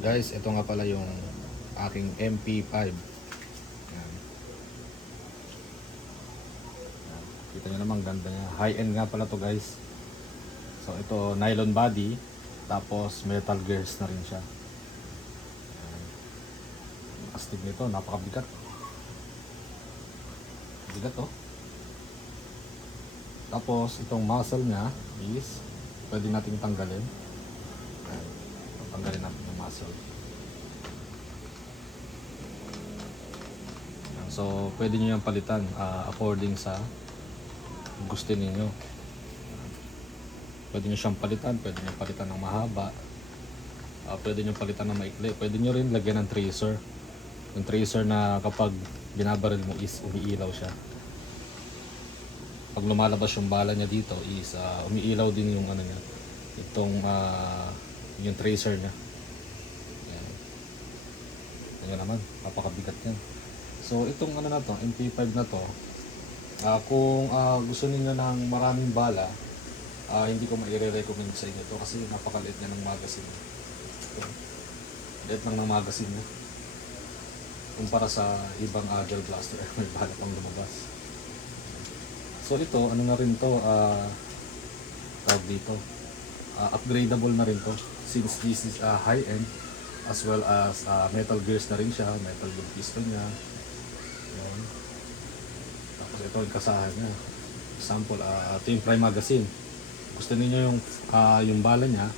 Guys, ito nga pala yung aking MP5. Yan. Yan. Kita nyo naman, ganda niya. High-end nga pala to guys. So ito, nylon body. Tapos metal gears na rin siya. Yan. Ang astig nito, napakabigat. Bigat oh. Tapos itong muzzle niya is pwede nating tanggalin. Yan. Tanggalin natin yung muzzle. Yan. So pwede nyo yung palitan according sa gusto ninyo. Pwede nyo siyang palitan, pwede nyo palitan ng mahaba, pwede nyo palitan ng maikli, pwede nyo rin lagyan ng tracer. Yung tracer na kapag binabaril mo is umiilaw siya. Pag lumalabas yung bala niya dito is umiilaw din yung ano niya, itong yung tracer niya. Yan. Yan naman, napakabigat yan. So itong ano na to, MP5 na to, kung gusto niyo ng maraming bala, hindi ko mai-recommend sa inyo to kasi napakaliit niya ng magazine. Ito, liit lang ng magazine niya kumpara sa ibang gel blaster. May bala pang lumabas. So ito, ano na rin to, tawag dito, upgradable na rin to since this is high-end, as well as metal gears na rin siya, metal gear piston niya. Yun. Tapos ito yung kasahan niya. Example, ito yung prime magazine. Gusto niyo yung bala niya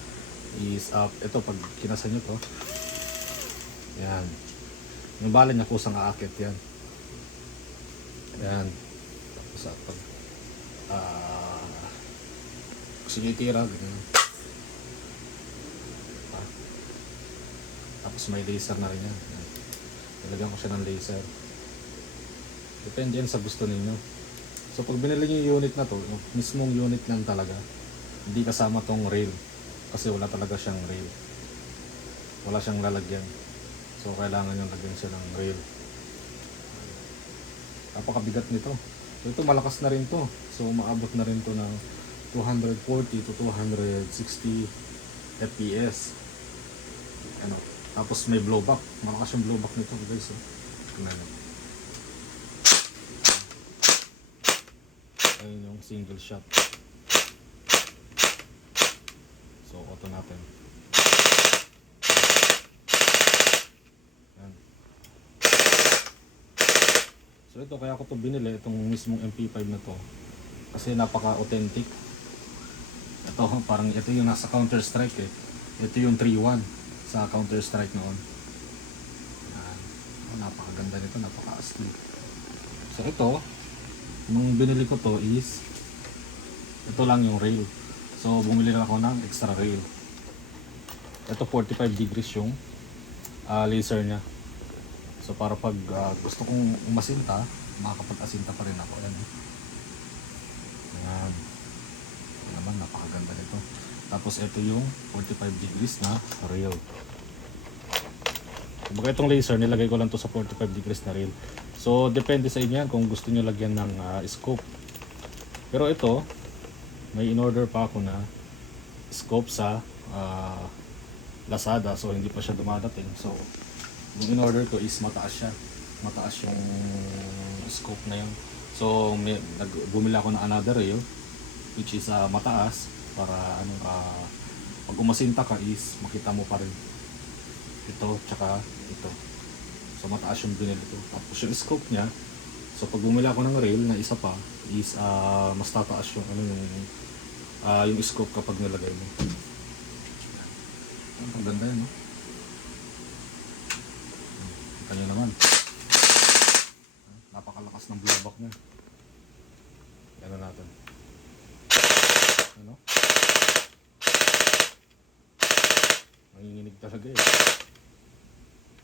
is ito pag kinasa niyo to. Yan. Yung bala niya kusang aakit yan. Yan. Tapos pag gusto niyo itira, ganyan. Tapos may laser na rin yan. Yan. Nilagyan ko siya ng laser. Depende yan sa gusto niyo. So pag binili niyo yung unit na to, yung mismong unit lang talaga, hindi kasama tong rail kasi wala talaga siyang rail, wala siyang lalagyan, so kailangan yung lagyan siya ng rail. Napakabigat nito. So ito malakas na rin to, so maabot na rin to ng 240 to 260 fps ano. Tapos may blowback, malakas yung blowback nito guys. Ayun yung single shot. So auto natin. Yan. So ito kaya ko to binili, itong mismong MP5 na to kasi napaka-authentic. Ito parang ito yung nasa Counter Strike eh. Ito yung 3-1 sa Counter Strike noon. Yan. Napakaganda nito, napaka-asli. So ito, nung binili ko to is ito lang yung rail. So bumili na ako ng extra rail. Ito 45 degrees yung laser niya. So para pag gusto kong umasinta, makakapag-asinta pa rin ako. Ayan. Ayan. Ayan naman, napakaganda nito. Tapos ito yung 45 degrees na rail. Kumbaga itong laser, nilagay ko lang to sa 45 degrees na rail. So depende sa inyo yan kung gusto nyo lagyan ng scope. Pero ito, may in-order pa ako na scope sa Lazada, so hindi pa siya dumadating. So yung in-order ko is mataas siya, mataas yung scope na yun. So bumili ako ng another rail which is mataas para pag umasinta ka is makita mo pa rin ito tsaka ito. So mataas yung binili ko. Tapos yung scope niya, so pag bumili ako ng rail na isa pa is mas tataas yung yung scope kapag nilagay mo. Ang ganda yan, no? Kita nyo naman. Napakalakas ng blowback niya. Yan na natin. Ano? Nanginginig talaga eh.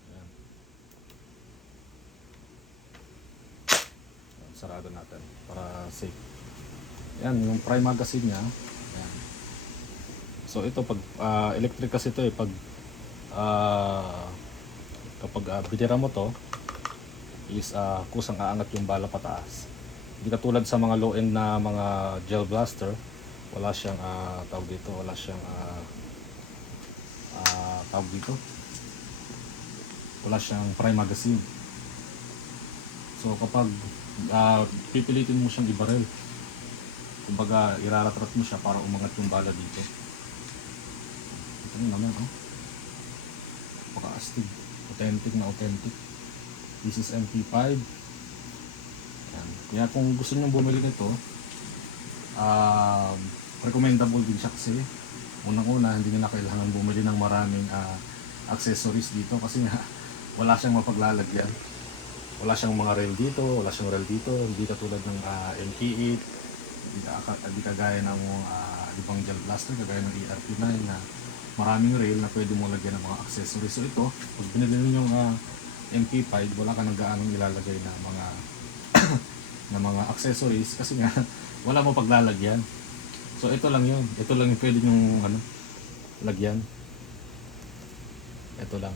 Ayan. Ayan, sarado natin para safe. Yan, yung prime magazine niya. Ayan. So ito pag electric kasi ito eh, pag kapag binira mo to is kusang aangat yung bala pataas. Hindi katulad sa mga low end na mga gel blaster, wala siyang tawag dito, wala siyang tawag dito, wala siyang prime magazine. So kapag pipilitin mo siyang ibarel, kumbaga iraratrat mo siya para umangat yung bala dito. Ito naman, oh. Napaka-astig. Authentic na authentic. This is MP5. Yan. Kaya kung gusto nyo bumili nito, recommendable din siya kasi unang-una hindi nyo na kailangan bumili ng maraming accessories dito kasi nga wala siyang mapaglalagyan. Wala siyang mga rail dito, wala siyang rail dito, hindi katulad ng MK8, hindi kagaya ng ibang gel blaster, kagaya ng ERP9 na maraming rail na pwede mo lagyan ng mga accessories. So ito, pag binili nyo yung MP5, wala ka nang gaanong ilalagay na mga na mga accessories kasi nga wala mo paglalagyan. So ito lang yun, ito lang yung pwede nyong lagyan. Ito lang.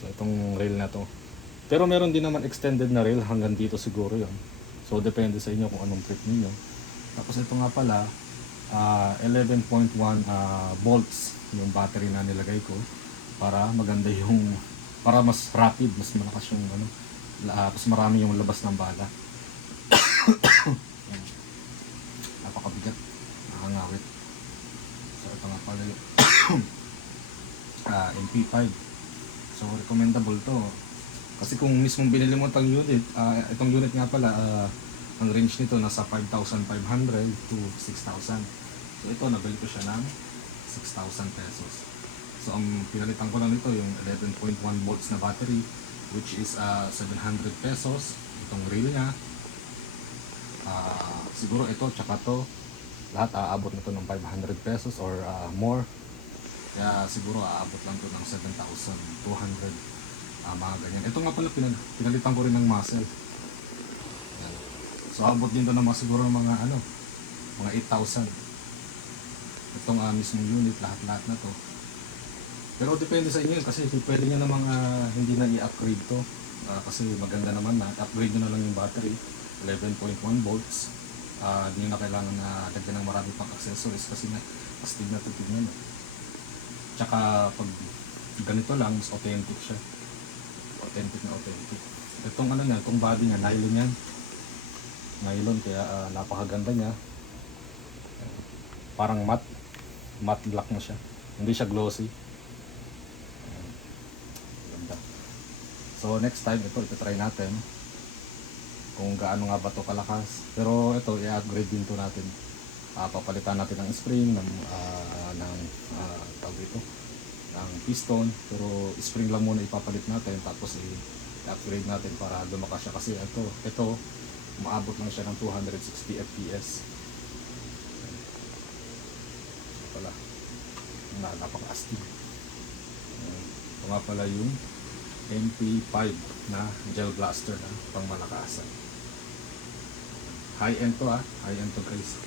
So itong rail na to. Pero meron din naman extended na rail hanggang dito siguro yun. So depende sa inyo kung anong trip niyo. Tapos ito nga pala, 11.1 volts yung battery na nilagay ko para maganda yung, para mas rapid, mas malakas yung mas marami yung labas ng bala. Napakabigat, nakangawit. So ito nga pala yung MP5. So recommendable to. Kasi kung mismong binili mo itong unit, itong unit nga pala, ang range nito nasa 5,500 to 6,000. So ito, nabili ko siya ng 6,000 pesos. So ang pinalitan ko lang nito yung 11.1 volts na battery, which is 700 pesos. Itong reel niya, siguro ito, tsaka to, lahat aabot na to ng 500 pesos or more. Kaya siguro aabot lang to ng 7,200. Mga ganyan. Ito nga pala pinalitan ko rin ng muzzle. Yan. So abot din to ng mga siguro mga mga 8,000. Itong mismong unit, lahat-lahat na to. Pero depende sa inyo kasi pwede nyo namang hindi na i-upgrade to. Kasi maganda naman na upgrade nyo na lang yung battery. 11.1 volts. Hindi nyo na kailangan na dagdag ng marami pang accessories kasi na astig na tignan. Tsaka pag ganito lang, mas authentic siya. Authentic na authentic. Itong niya, itong body niya, nylon yan. Nylon, kaya napakaganda niya. Parang matte black na siya. Hindi siya glossy. Ganda. So next time, ito try natin kung gaano nga ba ito kalakas. Pero ito, i-upgrade din to natin. Papalitan natin ng spring, ng tawag ito, ng piston, pero spring lang muna ipapalit natin, tapos i-upgrade natin para lumakas siya kasi ito umaabot lang siya ng 260 fps. So pala, napaka-astig. Ito nga pala yung MP5 na gel blaster na pang malakasan. High end to high end to guys.